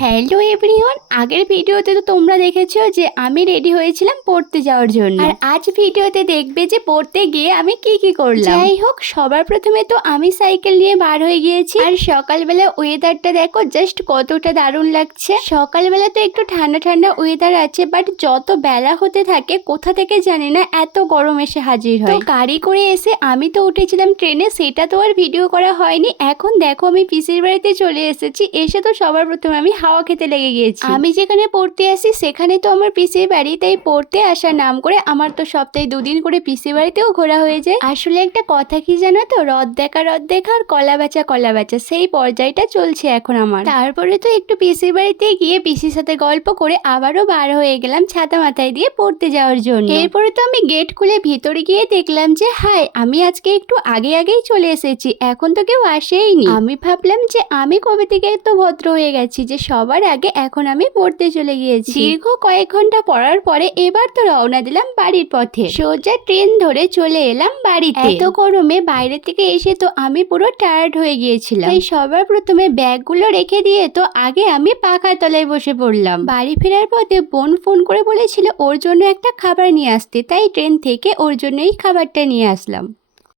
Hello everyone, আগের ভিডিওতে তো তোমরা দেখেছো যে আমি রেডি হয়েছিলাম পড়তে যাওয়ার জন্য। আর আজ ভিডিওতে দেখবে যে পড়তে গিয়ে আমি কি কি করলাম। যাই হোক, সবার প্রথমে তো আমি সাইকেল নিয়ে বার হয়ে গিয়েছি। আর সকালবেলা ওয়েদারটা দেখো জাস্ট কতটা দারুণ লাগছে। সকালবেলা তো একটু ঠান্ডা ঠান্ডা ওয়েদার আছে, বাট যত বেলা হতে থাকে কোথা থেকে জানি না এত গরম এসে হাজির হয়। তো গাড়ি করে এসে আমি তো উঠেছিলাম ট্রেনে, সেটা তো আর ভিডিও করা হয়নি। এখন দেখো আমি পিসির বাড়িতে চলে এসেছি। এসে তো সবার প্রথমে আমি হাওয়া খেতে লেগে গিয়েছি। আমি যেখানে পড়তে আসি সেখানে তো আমার পিসির বাড়ি, তাই পড়তে আসার নাম করে আমার তো সপ্তাহে 2 দিন করে পিসির বাড়িতেও ঘোরা হয়ে যায়। আসলে একটা কথা কি জানো তো, রদ দেখা আর কলা বেচা সেই পর্যায়টা চলছে এখন আমার। তারপরে তো একটু পিসির বাড়িতে গিয়ে পিসির সাথে গল্প করে আবারও বার হয়ে গেলাম ছাতা মাথায় দিয়ে পড়তে যাওয়ার জন্য। এরপরে তো আমি গেট খুলে ভিতরে গিয়ে দেখলাম যে হাই, আমি আজকে একটু আগেই চলে এসেছি, এখন তো কেউ আসেইনি। আমি ভাবলাম যে আমি কবে থেকে এত ভদ্র হয়ে গেছি যে সবার আগে এখন আমি পড়তে চলে গিয়েছি। দীর্ঘ কয়েক ঘন্টা পড়ার পরে এবার তো রওনা দিলাম বাড়ির পথে। সোজা ট্রেন ধরে চলে এলাম বাড়িতে। এত গরমে বাইরে থেকে এসে তো আমি পুরো টায়ার্ড হয়ে গিয়েছিলাম, তাই সবার প্রথমে ব্যাগগুলো রেখে দিয়ে তো আগে আমি পাখার তলায় বসে পড়লাম। বাড়ি ফেরার পথে বোন ফোন করে বলেছিল ওর জন্য একটা খাবার নিয়ে আসতে, তাই ট্রেন থেকে ওর জন্য এই খাবারটা নিয়ে আসলাম।